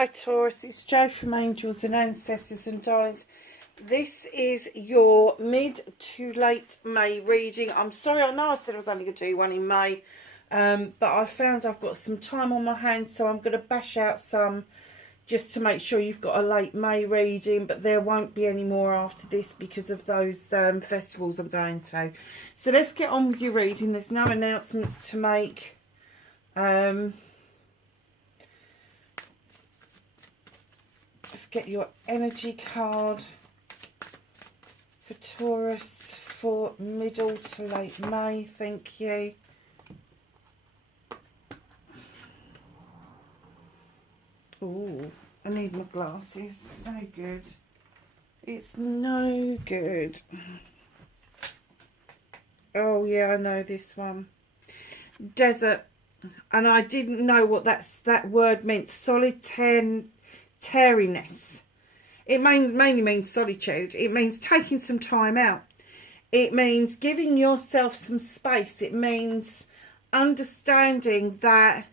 Hi Taurus, it's Jo from Angels and Ancestors and Darlings. This is your mid to late May reading. I'm sorry, I know I said I was only going to do one in May, but I found I've got some time on my hands, so I'm going to bash out some just to make sure you've got a late May reading, but there won't be any more after this because of those festivals I'm going to. So let's get on with your reading. There's no announcements to make. Let's get your energy card for Taurus for middle to late May. Thank you. Ooh, I need my glasses. So good. It's no good. Oh yeah, I know this one. Desert. And I didn't know what that word meant. Solitaireness. It mainly means solitude. It means taking some time out. It means giving yourself some space. It means understanding that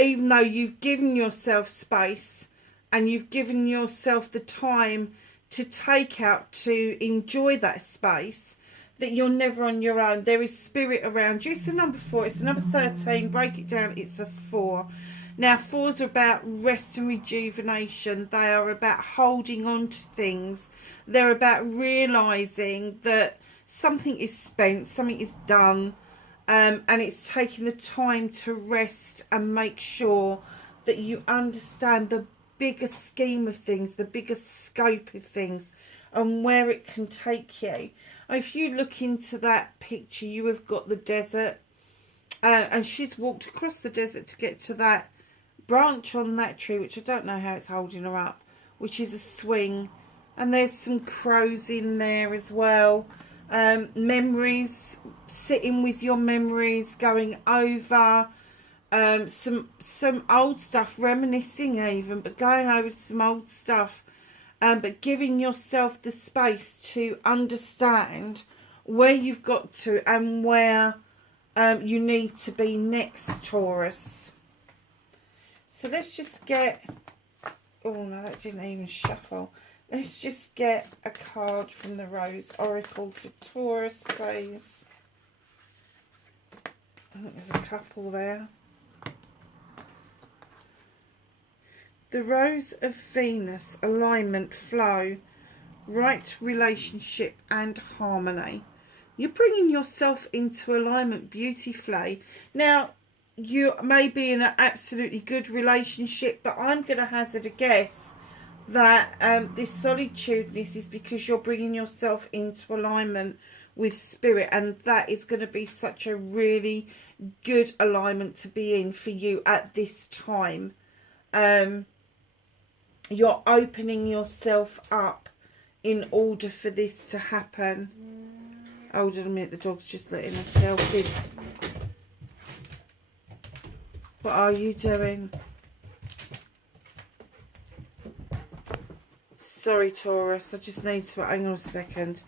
even though you've given yourself space and you've given yourself the time to take out to enjoy that space, that you're never on your own. There is spirit around you. It's a number 4. It's a number 13. Break it down. It's a 4. Now, 4s are about rest and rejuvenation. They are about holding on to things. They're about realising that something is spent, something is done, and it's taking the time to rest and make sure that you understand the bigger scheme of things, the bigger scope of things, and where it can take you. If you look into that picture, you have got the desert, and she's walked across the desert to get to that branch on that tree, which I don't know how it's holding her up, which is a swing, and there's some crows in there as well. Memories, sitting with your memories, going over some old stuff, reminiscing even, but going over some old stuff, but giving yourself the space to understand where you've got to and where you need to be next, Taurus. So let's just get, oh no, that didn't even shuffle. Let's just get a card from the Rose Oracle for Taurus, please. I think there's a couple there. The Rose of Venus, alignment, flow, right relationship and harmony. You're bringing yourself into alignment beautifully. Now, you may be in an absolutely good relationship, but I'm going to hazard a guess that this solitude, this is because you're bringing yourself into alignment with spirit, and that is going to be such a really good alignment to be in for you at this time. You're opening yourself up in order for this to happen. Hold on a minute, the dog's just letting herself in. What are you doing? Sorry, Taurus. I just need to... Hang on a second.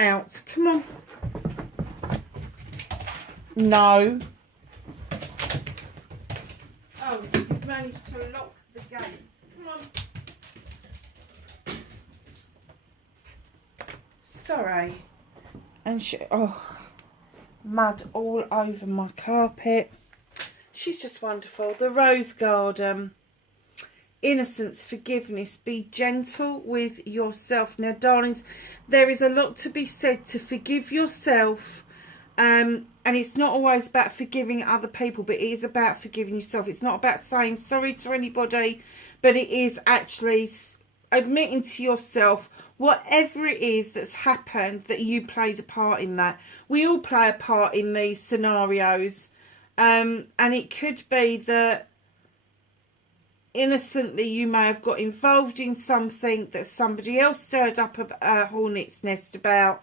Out. Come on. No. Oh, you've managed to lock the gates. Come on. Sorry. And oh, mud all over my carpet. She's just wonderful. The Rose Garden. Innocence, forgiveness. Be gentle with yourself. Now, darlings, there is a lot to be said to forgive yourself. And it's not always about forgiving other people, but it is about forgiving yourself. It's not about saying sorry to anybody, but it is actually admitting to yourself whatever it is that's happened, that you played a part in that. We all play a part in these scenarios. And it could be that innocently you may have got involved in something that somebody else stirred up a hornet's nest about,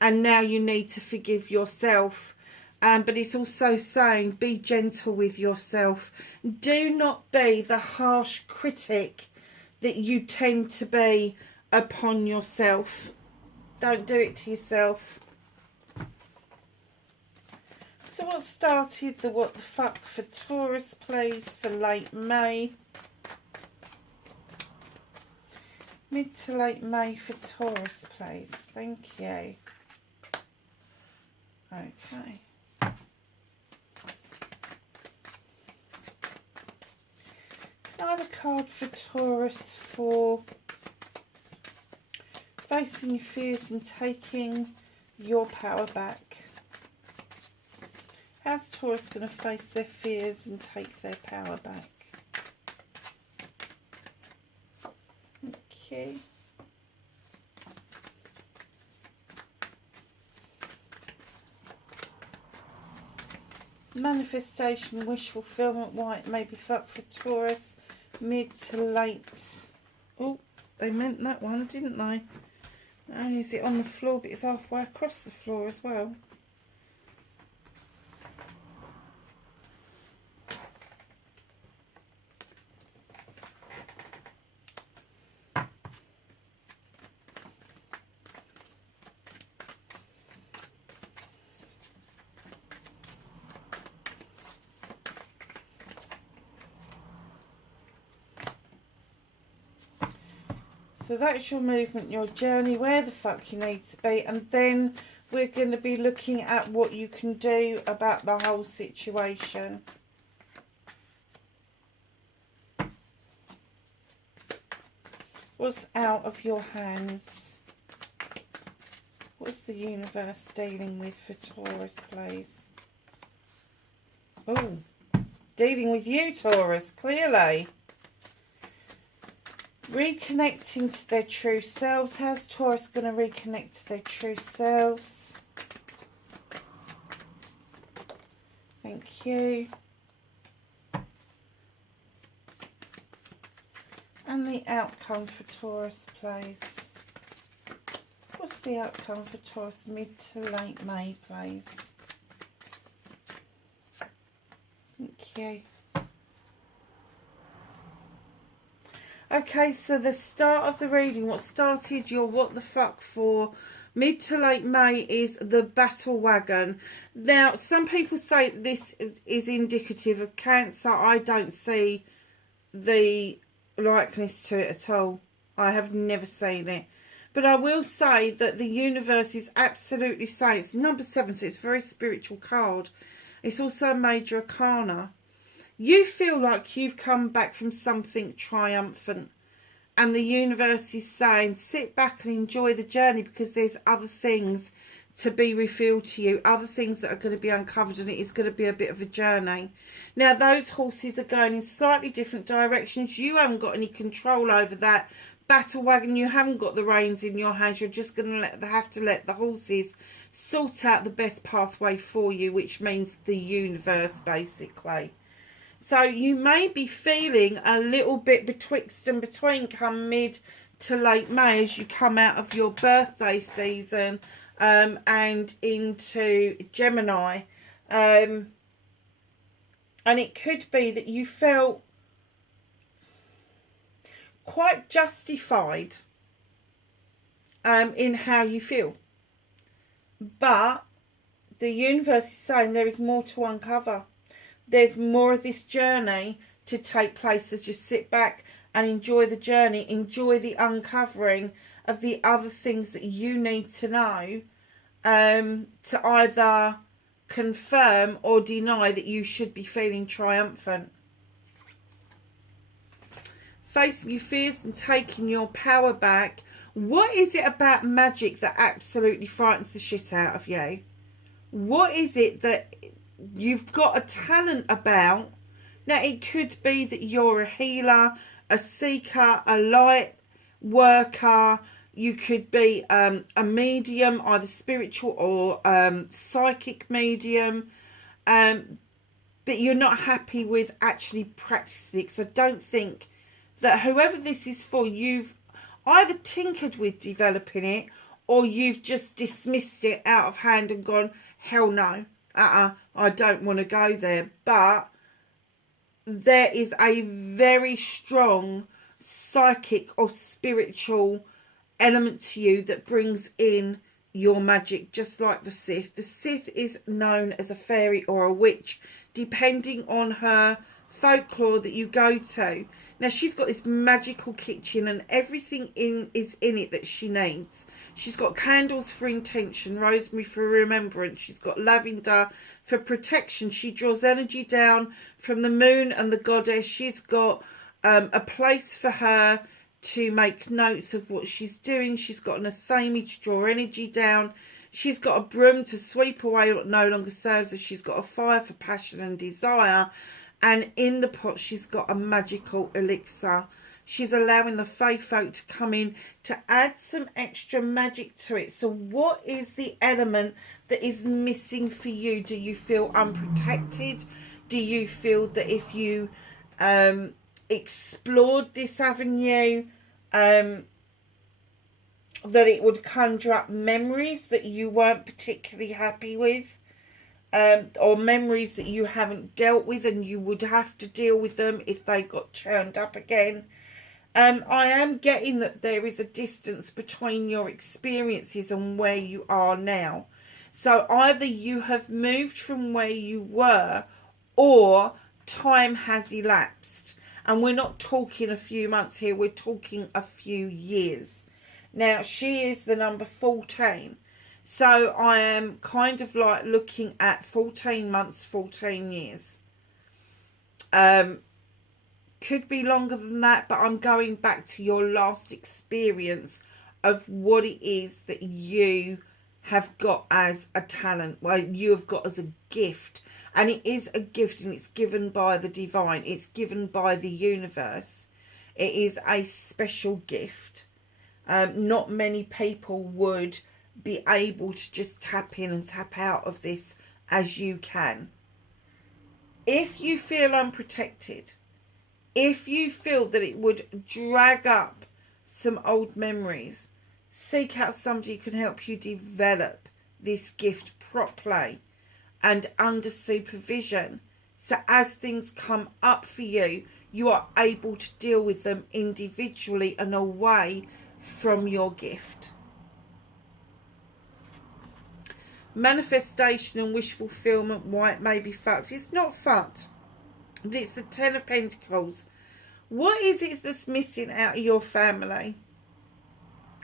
and now you need to forgive yourself. But it's also saying be gentle with yourself. Do not be the harsh critic that you tend to be upon yourself. Don't do it to yourself. So what started the what the fuck for Taurus, please, for late May? Mid to late May for Taurus, please. Thank you. Okay. Can I have a card for Taurus for facing your fears and taking your power back? How's Taurus going to face their fears and take their power back? Okay. Manifestation, wish fulfillment, white, maybe fuck for Taurus, mid to late. Oh, they meant that one, didn't they? Not only is it on the floor, but it's halfway across the floor as well. So that's your movement, your journey, where the fuck you need to be. And then we're going to be looking at what you can do about the whole situation. What's out of your hands? What's the universe dealing with for Taurus, please? Oh, dealing with you, Taurus, clearly. Reconnecting to their true selves. How's Taurus going to reconnect to their true selves? Thank you. And the outcome for Taurus, please. What's the outcome for Taurus mid to late May, please? Thank you. Okay, so the start of the reading, what started your what the fuck for mid to late May is the battle wagon. Now, some people say this is indicative of Cancer. I don't see the likeness to it at all. I have never seen it. But I will say that the universe is absolutely saying, it's number 7, so it's a very spiritual card. It's also a major arcana. You feel like you've come back from something triumphant, and the universe is saying sit back and enjoy the journey, because there's other things to be revealed to you, other things that are going to be uncovered, and it is going to be a bit of a journey. Now, those horses are going in slightly different directions. You haven't got any control over that battle wagon. You haven't got the reins in your hands. You're just going to have to let the horses sort out the best pathway for you, which means the universe, basically. So you may be feeling a little bit betwixt and between come mid to late May as you come out of your birthday season and into Gemini. And it could be that you felt quite justified in how you feel. But the universe is saying there is more to uncover. There's more of this journey to take place as you sit back and enjoy the journey, enjoy the uncovering of the other things that you need to know to either confirm or deny that you should be feeling triumphant. Facing your fears and taking your power back. What is it about magic that absolutely frightens the shit out of you? What is it that you've got a talent about? Now, it could be that you're a healer, a seeker, a light worker. You could be a medium, either spiritual or psychic medium. But you're not happy with actually practicing it. So don't think that whoever this is for, you've either tinkered with developing it, or you've just dismissed it out of hand and gone, hell no. I don't want to go there. But there is a very strong psychic or spiritual element to you that brings in your magic, just like the Sith. The Sith is known as a fairy or a witch, depending on her folklore that you go to. Now, she's got this magical kitchen and everything is in it that she needs. She's got candles for intention, rosemary for remembrance. She's got lavender for protection. She draws energy down from the moon and the goddess. She's got a place for her to make notes of what she's doing. She's got an athame to draw energy down. She's got a broom to sweep away what no longer serves her. She's got a fire for passion and desire. And in the pot, she's got a magical elixir. She's allowing the fae folk to come in to add some extra magic to it. So what is the element that is missing for you? Do you feel unprotected? Do you feel that if you explored this avenue, that it would conjure up memories that you weren't particularly happy with? Or memories that you haven't dealt with and you would have to deal with them if they got churned up again. I am getting that there is a distance between your experiences and where you are now. So either you have moved from where you were or time has elapsed. And we're not talking a few months here, we're talking a few years. Now, she is the number 14. So I am kind of like looking at 14 months, 14 years. Could be longer than that, but I'm going back to your last experience of what it is that you have got as a talent, well, you have got as a gift. And it is a gift, and it's given by the divine. It's given by the universe. It is a special gift. Not many people would be able to just tap in and tap out of this as you can. If you feel unprotected, if you feel that it would drag up some old memories, seek out somebody who can help you develop this gift properly and under supervision. So as things come up for you, you are able to deal with them individually and away from your gift. Manifestation and wish fulfillment, why it may be fucked. It's not fucked. It's the 10 of Pentacles. What is it that's missing out of your family?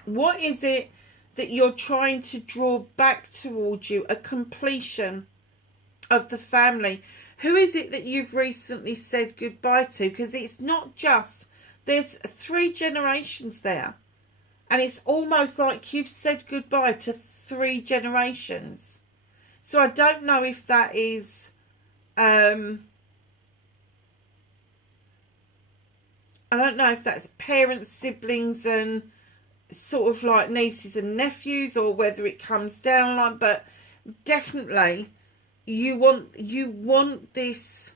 What is it that you're trying to draw back towards you? A completion of the family. Who is it that you've recently said goodbye to? Because it's not just, there's 3 generations there. And it's almost like you've said goodbye to 3 generations. So I don't know if that is I don't know if that's parents, siblings and sort of like nieces and nephews, or whether it comes down like, but definitely you want this,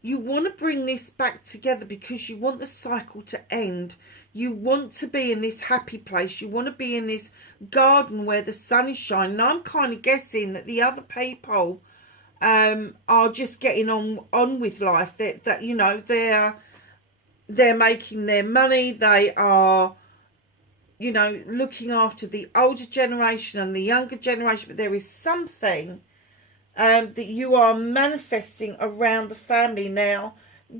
you want to bring this back together because you want the cycle to end. You want to be in this happy place. You want to be in this garden where the sun is shining. And I'm kind of guessing that the other people are just getting on with life. That you know, they're making their money. They are, you know, looking after the older generation and the younger generation. But there is something that you are manifesting around the family now.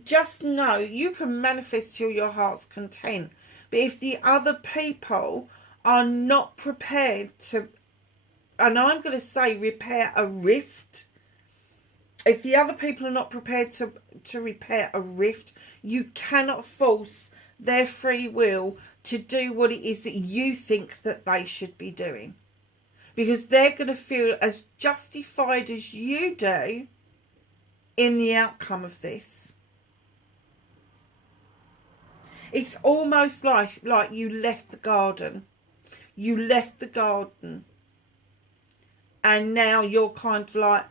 Just know you can manifest till your heart's content. But if the other people are not prepared to, and I'm going to say repair a rift, if the other people are not prepared to repair a rift, you cannot force their free will to do what it is that you think that they should be doing. Because they're going to feel as justified as you do in the outcome of this. It's almost like you left the garden. You left the garden. And now you're kind of like,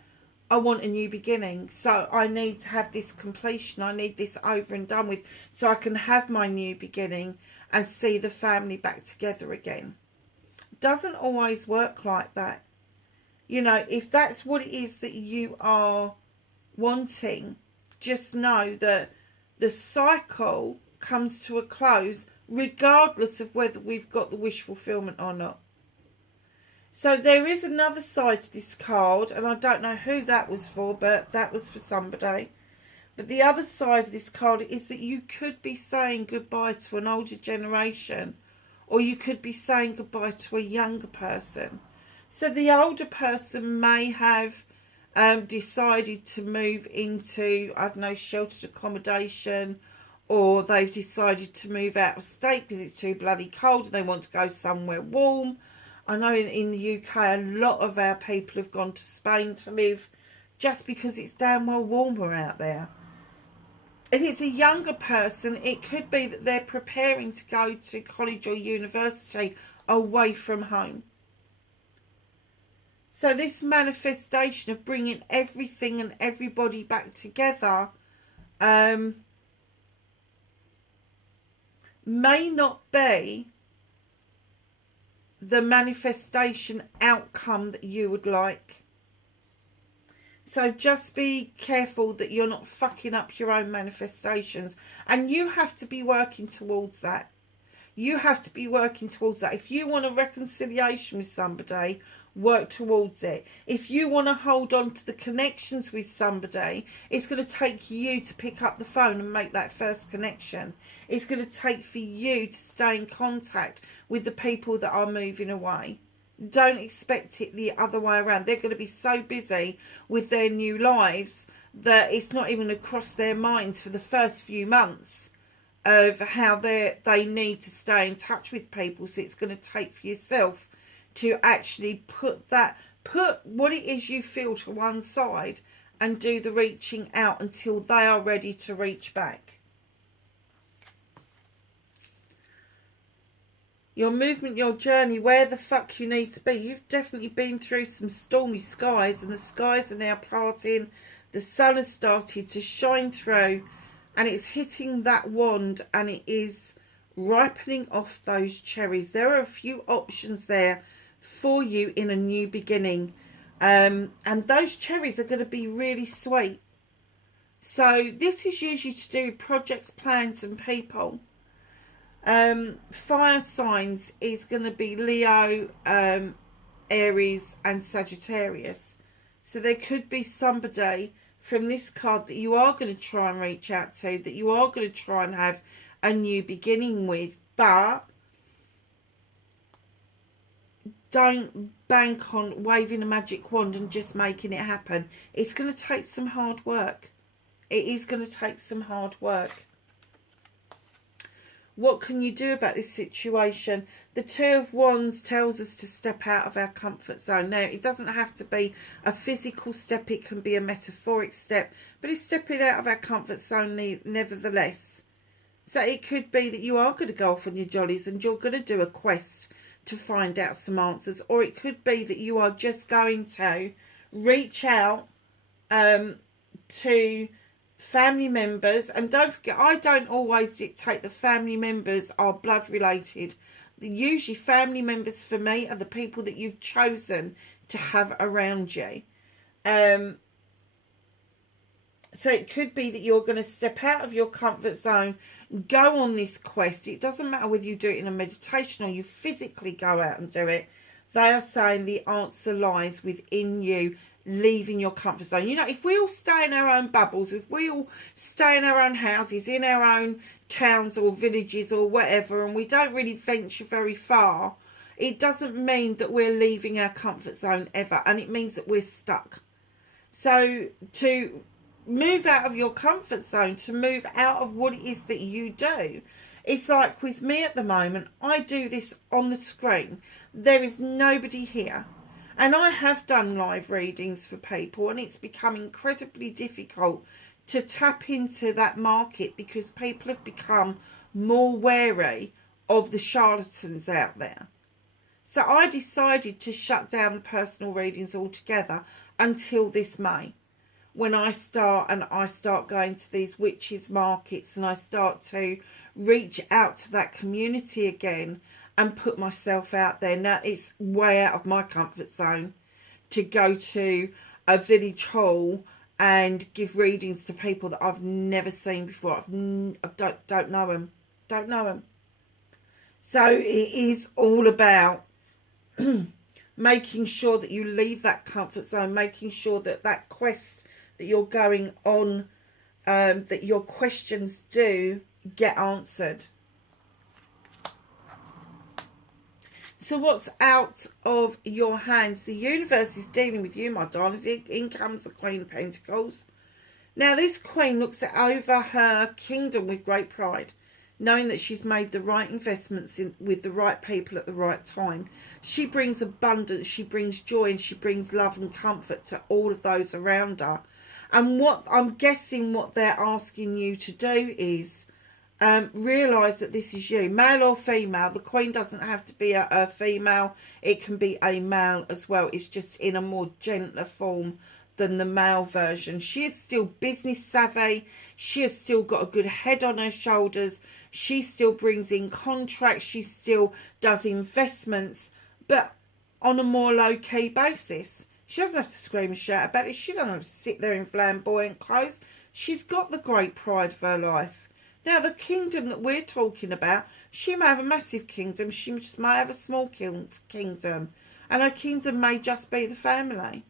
I want a new beginning. So I need to have this completion. I need this over and done with. So I can have my new beginning and see the family back together again. Doesn't always work like that. You know, if that's what it is that you are wanting, just know that the cycle comes to a close regardless of whether we've got the wish fulfillment or not. So there is another side to this card, and I don't know who that was for, but that was for somebody. But the other side of this card is that you could be saying goodbye to an older generation, or you could be saying goodbye to a younger person. So the older person may have decided to move into, I don't know, sheltered accommodation, or they've decided to move out of state because it's too bloody cold and they want to go somewhere warm. I know in the UK a lot of our people have gone to Spain to live just because it's damn well warmer out there. If it's a younger person, it could be that they're preparing to go to college or university away from home. So this manifestation of bringing everything and everybody back together may not be the manifestation outcome that you would like. So just be careful that you're not fucking up your own manifestations. And you have to be working towards that. You have to be working towards that. If you want a reconciliation with somebody, work towards it. If you want to hold on to the connections with somebody, it's going to take you to pick up the phone and make that first connection. It's going to take for you to stay in contact with the people that are moving away. Don't expect it the other way around. They're going to be so busy with their new lives that it's not even across their minds for the first few months of how they need to stay in touch with people. So it's going to take for yourself to actually put what it is you feel to one side and do the reaching out until they are ready to reach back. Your movement, your journey, where the fuck you need to be. You've definitely been through some stormy skies, and the skies are now parting. The sun has started to shine through, and it's hitting that wand, and it is ripening off those cherries. There are a few options there for you in a new beginning, and those cherries are going to be really sweet. So this is usually to do with projects, plans and people. Fire signs is going to be Leo, Aries and Sagittarius. So there could be somebody from this card that you are going to try and reach out to, that you are going to try and have a new beginning with, but don't bank on waving a magic wand and just making it happen. It's going to take some hard work. It is going to take some hard work. What can you do about this situation? The Two of Wands tells us to step out of our comfort zone. Now, it doesn't have to be a physical step. It can be a metaphoric step. But it's stepping out of our comfort zone nevertheless. So it could be that you are going to go off on your jollies and you're going to do a quest to find out some answers. Or it could be that you are just going to reach out to family members. And don't forget, I don't always dictate the family members are blood related. Usually family members for me are the people that you've chosen to have around you. So it could be that you're going to step out of your comfort zone, go on this quest. It doesn't matter whether you do it in a meditation or you physically go out and do it. They are saying the answer lies within you, leaving your comfort zone. You know, if we all stay in our own bubbles, if we all stay in our own houses, in our own towns or villages or whatever, and we don't really venture very far, it doesn't mean that we're leaving our comfort zone ever, and it means that we're stuck. So to move out of your comfort zone, to move out of what it is that you do, it's like with me at the moment, I do this on the screen. There is nobody here. And I have done live readings for people, and it's become incredibly difficult to tap into that market because people have become more wary of the charlatans out there. So I decided to shut down the personal readings altogether until this May, when I start going to these witches markets and I start to reach out to that community again and put myself out there. Now, it's way out of my comfort zone to go to a village hall and give readings to people that I've never seen before. I don't know them. Don't know them. So it is all about making sure that you leave that comfort zone, making sure that that quest that you're going on, that your questions do get answered. So what's out of your hands? The universe is dealing with you, my darlings. In comes the Queen of Pentacles. Now, this Queen looks over her kingdom with great pride, knowing that she's made the right investments with the right people at the right time. She brings abundance, she brings joy, and she brings love and comfort to all of those around her. And what I'm guessing what they're asking you to do is realise that this is you, male or female. The Queen doesn't have to be a female, it can be a male as well. It's just in a more gentler form than the male version. She is still business savvy, she has still got a good head on her shoulders, she still brings in contracts, she still does investments, but on a more low-key basis. She doesn't have to scream and shout about it, she doesn't have to sit there in flamboyant clothes. She's got the great pride of her life. Now, the kingdom that we're talking about, she may have a massive kingdom, she just may have a small kingdom, and her kingdom may just be the family.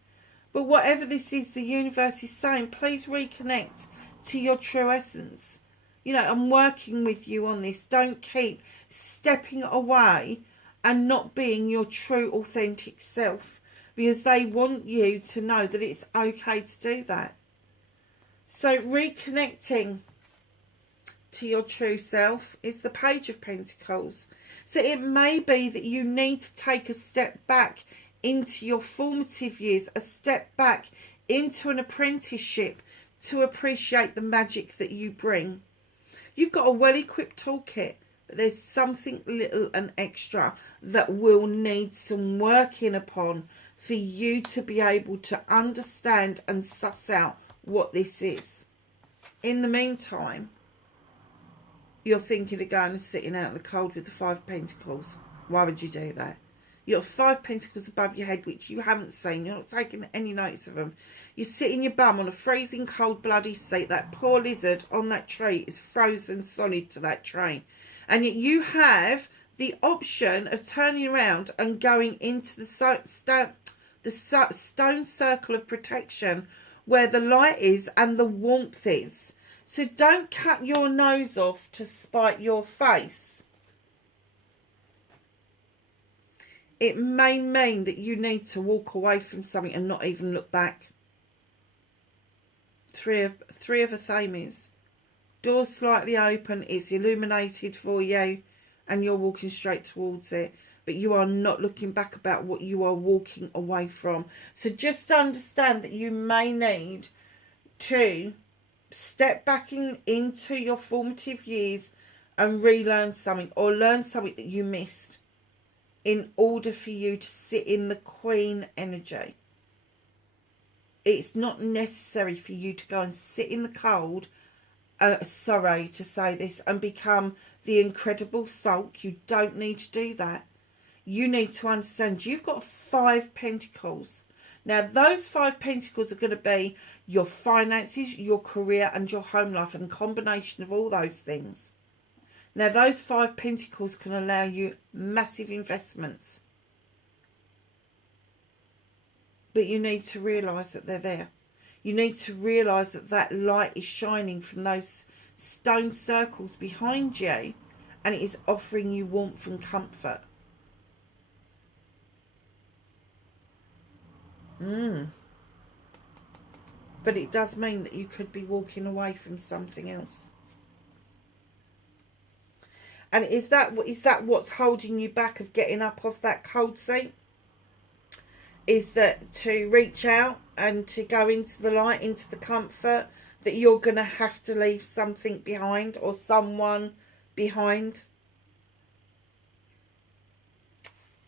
But whatever this is, the universe is saying, please reconnect to your true essence. You know, I'm working with you on this. Don't keep stepping away and not being your true, authentic self, because they want you to know that it's okay to do that. So reconnecting to your true self is the Page of Pentacles. So it may be that you need to take a step back into your formative years, a step back into an apprenticeship to appreciate the magic that you bring. You've got a well-equipped toolkit, but there's something little and extra that will need some working upon for you to be able to understand and suss out what this is. In the meantime, you're thinking of going and sitting out in the cold with the Five of Pentacles. Why would you do that? You've got 5 pentacles above your head, which you haven't seen. You're not taking any notice of them. You're sitting your bum on a freezing cold bloody seat. That poor lizard on that tree is frozen solid to that tree. And yet you have the option of turning around and going into the stone circle of protection where the light is and the warmth is. So don't cut your nose off to spite your face. It may mean that you need to walk away from something and not even look back. Three of Athames. Doors slightly open, it's illuminated for you, and you're walking straight towards it. But you are not looking back about what you are walking away from. So just understand that you may need to step back into your formative years and relearn something, or learn something that you missed, in order for you to sit in the Queen energy. It's not necessary for you to go and sit in the cold, sorry to say this, and become the incredible sulk. You don't need to do that. You need to understand you've got 5 pentacles. Now, those 5 pentacles are going to be your finances, your career, and your home life, and a combination of all those things. Now, those 5 pentacles can allow you massive investments. But you need to realise that they're there. You need to realise that that light is shining from those stone circles behind you, and it is offering you warmth and comfort. But it does mean that you could be walking away from something else. And is that what's holding you back of getting up off that cold seat? Is that to reach out and to go into the light, into the comfort, that you're going to have to leave something behind or someone behind?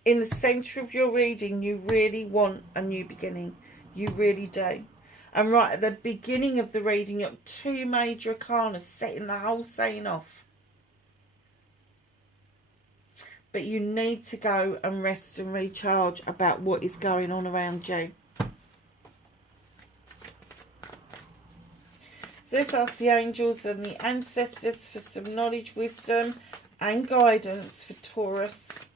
In the centre of your reading, you really want a new beginning. You really do. And right at the beginning of the reading, you've got 2 major arcana setting the whole scene off. But you need to go and rest and recharge about what is going on around you. So let's ask the angels and the ancestors for some knowledge, wisdom and guidance for Taurus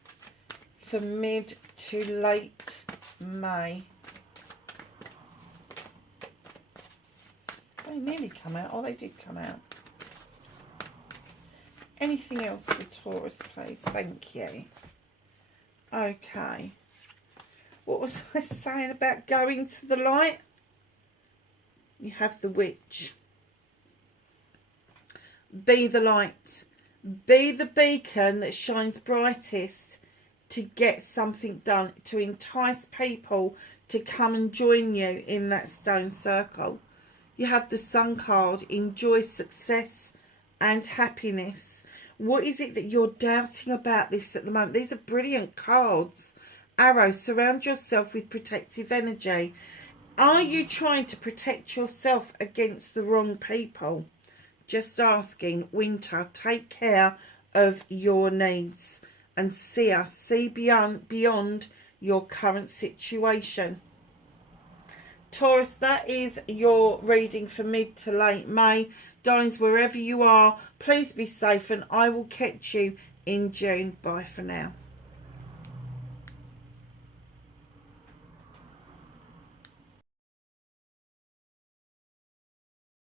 for mid to late May. They nearly come out. Oh, they did come out. Anything else for Taurus, please? Thank you. Okay. What was I saying about going to the light? You have the Witch. Be the light. Be the beacon that shines brightest to get something done, to entice people to come and join you in that stone circle. You have the Sun card. Enjoy success and happiness. What is it that you're doubting about this at the moment? These are brilliant cards. Arrow, surround yourself with protective energy. Are you trying to protect yourself against the wrong people? Just asking. Winter, take care of your needs and see beyond your current situation. Taurus, that is your reading for mid to late May. Darlings, wherever you are, please be safe, and I will catch you in June. Bye for now.